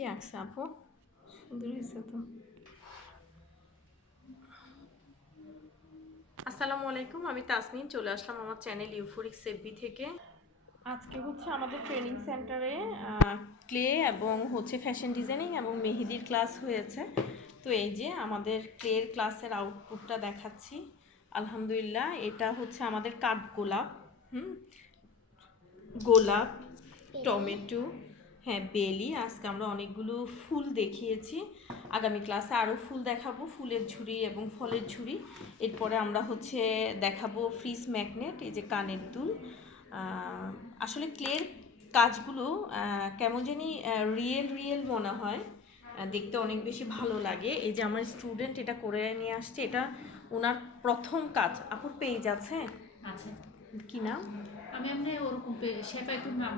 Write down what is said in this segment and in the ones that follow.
কি আঁকছে আপু? সুন্দর হয়েছে তো। আসসালামু আলাইকুম, আমি তাসনিম চলে আসলাম আমার চ্যানেল ইউফোরিক সেভবি থেকে। আজকে হচ্ছে আমাদের ট্রেনিং সেন্টারে ক্লে এবং হচ্ছে ফ্যাশন ডিজাইনিং এবং মেহেদির ক্লাস হয়েছে। তো এই যে আমাদের ক্লের ক্লাসের আউটপুটটা দেখাচ্ছি। আলহামদুলিল্লাহ, এটা হচ্ছে আমাদের কাঠগোলাপ, গোলাপ, টমেটো, হ্যাঁ বেলি। আজকে আমরা অনেকগুলো ফুল দেখিয়েছি, আগামী ক্লাসে আরও ফুল দেখাবো, ফুলের ঝুড়ি এবং ফলের ঝুড়ি। এরপরে আমরা হচ্ছে দেখাবো ফ্রিজ ম্যাগনেট, এই যে কানের দুল। আসলে ক্লের কাজগুলো কেমন জানি রিয়েল রিয়েল মনে হয়, দেখতে অনেক বেশি ভালো লাগে। এই যে আমার স্টুডেন্ট এটা করে নিয়ে আসছে, এটা ওনার প্রথম কাজ। আপুর পেজ আছে? আচ্ছা, কি নাম? আমি এমনি ওরকম শেফায়েতুর নাম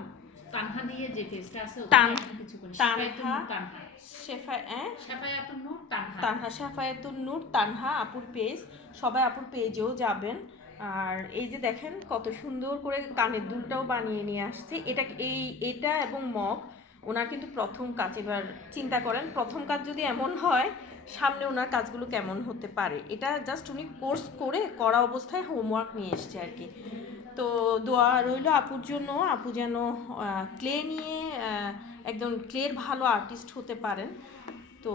তানহা দিয়ে যে পেজটা আছে ওখানে টান এখন কিছু করি। শেফায়েতুর তানহা নূর তানহা, শেফায়াতুন নূর তানহা। তানহা সাফায়াতুন নূর তানহা আপুর পেজ। সবাই আপুর পেজেও যাবেন। আর এই যে দেখেন কত সুন্দর করে কানের দুলটাও বানিয়ে নিয়ে আসছে। এটা এবং মগ ওনার কিন্তু প্রথম কাজ। এবার চিন্তা করেন, প্রথম কাজ যদি এমন হয়, সামনে ওনার কাজগুলো কেমন হতে পারে। এটা জাস্ট উনি কোর্স করে করা অবস্থায় হোমওয়ার্ক নিয়ে এসছে আর কি। তো দোয়া রইল আপুর জন্য, আপু যেন ক্লে নিয়ে একদম ক্লের ভালো আর্টিস্ট হতে পারেন। তো